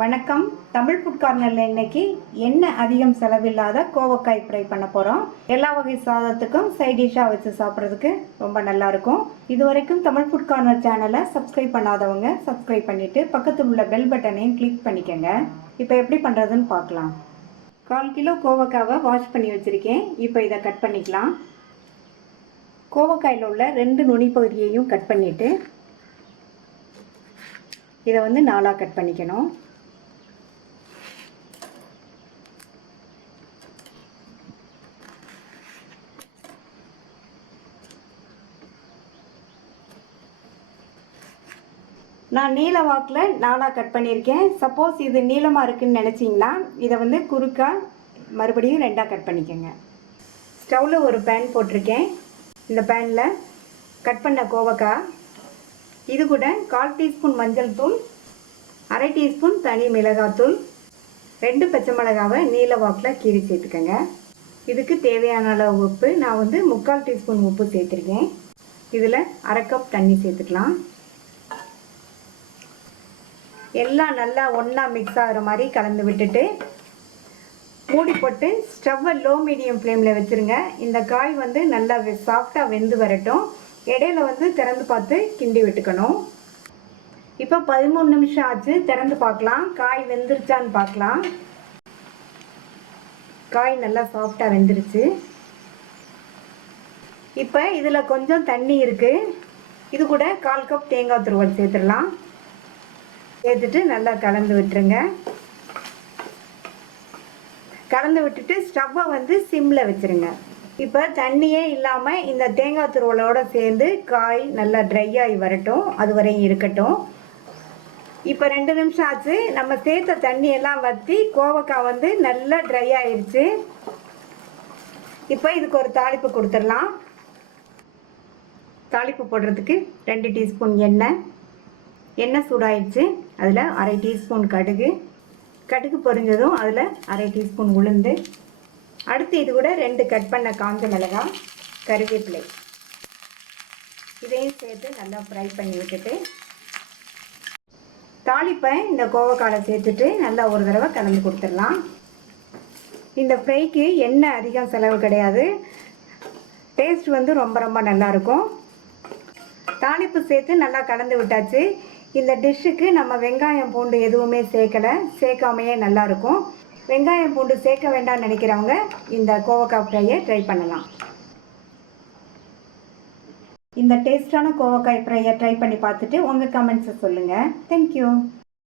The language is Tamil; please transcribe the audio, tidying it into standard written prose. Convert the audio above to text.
வணக்கம். தமிழ் ஃபுட் கார்னரில் இன்னைக்கு எண்ணெய் அதிகம் செலவில்லாத கோவக்காய் ஃப்ரை பண்ண போகிறோம். எல்லா வகை சாதத்துக்கும் சைட் டிஷ்ஷாக வச்சு சாப்பிட்றதுக்கு ரொம்ப நல்லாயிருக்கும். இது வரைக்கும் தமிழ் ஃபுட் கார்னர் சேனலை சப்ஸ்கிரைப் பண்ணாதவங்க சப்ஸ்கிரைப் பண்ணிவிட்டு பக்கத்தில் உள்ள பெல் பட்டனையும் கிளிக் பண்ணிக்கோங்க. இப்போ எப்படி பண்ணுறதுன்னு பார்க்கலாம். 1/4 கிலோ கோவக்காவை வாஷ் பண்ணி வச்சுருக்கேன். இப்போ இதை கட் பண்ணிக்கலாம். கோவக்காயில் உள்ள 2 நுனி பகுதியையும் கட் பண்ணிவிட்டு இதை 4ஆக கட் பண்ணிக்கணும். நான் நீல வாக்கில் 4ஆக கட் பண்ணியிருக்கேன். சப்போஸ் இது நீளமாக இருக்குதுன்னு நினச்சிங்கன்னா இதை குறுக்கா மறுபடியும் 2ஆக கட் பண்ணிக்கோங்க. ஸ்டவ்வில் ஒரு பேன் போட்டிருக்கேன். இந்த பேனில் கட் பண்ண கோவக்காய், இது கூட 1/4 டீஸ்பூன் மஞ்சள் தூள், 1/2 டீஸ்பூன் தனி மிளகாத்தூள், 2 பச்சை மிளகாவை நீல வாக்கில் கீறி சேர்த்துக்கோங்க. இதுக்கு தேவையான அளவு உப்பு நான் 3/4 டீஸ்பூன் உப்பு சேர்த்துருக்கேன். இதில் 1/2 கப் தண்ணி சேர்த்துக்கலாம். எல்லாம் நல்லா ஒன்றா மிக்ஸ் ஆகிற மாதிரி கலந்து விட்டுட்டு மூடி போட்டு ஸ்டவ்வை லோ மீடியம் ஃப்ளேமில் வச்சுருங்க. இந்த காய் நல்லா சாஃப்டாக வெந்து வரட்டும். இடையில திறந்து பார்த்து கிண்டி விட்டுக்கணும். இப்போ 13 நிமிஷம் ஆச்சு. திறந்து பார்க்கலாம், காய் வெந்துருச்சான்னு பார்க்கலாம். காய் நல்லா சாஃப்டாக வெந்துருச்சு. இப்போ இதில் கொஞ்சம் தண்ணி இருக்குது. இது கூட 1/4 கப் தேங்காய் துருவல் சேர்த்துடலாம். சேர்த்துட்டு நல்லா கலந்து விட்டுருங்க. கலந்து விட்டுட்டு ஸ்டவ்வை சிம்மில் வச்சுருங்க. இப்போ தண்ணியே இல்லாமல் இந்த தேங்காய் துருவலோடு சேர்ந்து காய் நல்லா ட்ரை ஆகி வரட்டும். அது வரையும் இருக்கட்டும். இப்போ 2 நிமிஷம் ஆச்சு. நம்ம சேர்த்த தண்ணியெல்லாம் வற்றி கோவக்காய் நல்லா ட்ரை ஆயிடுச்சு. இப்போ இதுக்கு ஒரு தாளிப்பு கொடுத்துடலாம். தாளிப்பு போடுறதுக்கு 2 டீஸ்பூன் எண்ணெய் சூடாயிடுச்சு. அதில் 1/2 டீஸ்பூன் கடுகு பொரிஞ்சதும் அதில் 1/2 டீஸ்பூன் உளுந்து, அடுத்து இது கூட 2 கட் பண்ண காஞ்ச மிளகாய், கருவேப்பிலை, இதையும் சேர்த்து நல்லா ஃப்ரை பண்ணி விட்டுட்டு தாளிப்பை இந்த கோவக்காயை சேர்த்துட்டு நல்லா ஒரு தடவை கலந்து கொடுத்துடலாம். இந்த ஃப்ரைக்கு எண்ணெய் அதிகம் செலவு கிடையாது. டேஸ்ட் ரொம்ப ரொம்ப நல்லாயிருக்கும். தாளிப்பு சேர்த்து நல்லா கலந்து விட்டாச்சு. இந்த டிஷ்ஷுக்கு நம்ம வெங்காயம் பூண்டு எதுவுமே சேர்க்காமையே நல்லாயிருக்கும். வெங்காயம் பூண்டு சேர்க்க வேண்டாம்னு நினைக்கிறவங்க இந்த கோவக்காய் ஃப்ரையை ட்ரை பண்ணலாம். இந்த டேஸ்டான கோவக்காய் ஃப்ரையை ட்ரை பண்ணி பார்த்துட்டு உங்கள் கமெண்ட்ஸை சொல்லுங்கள். தேங்க்யூ.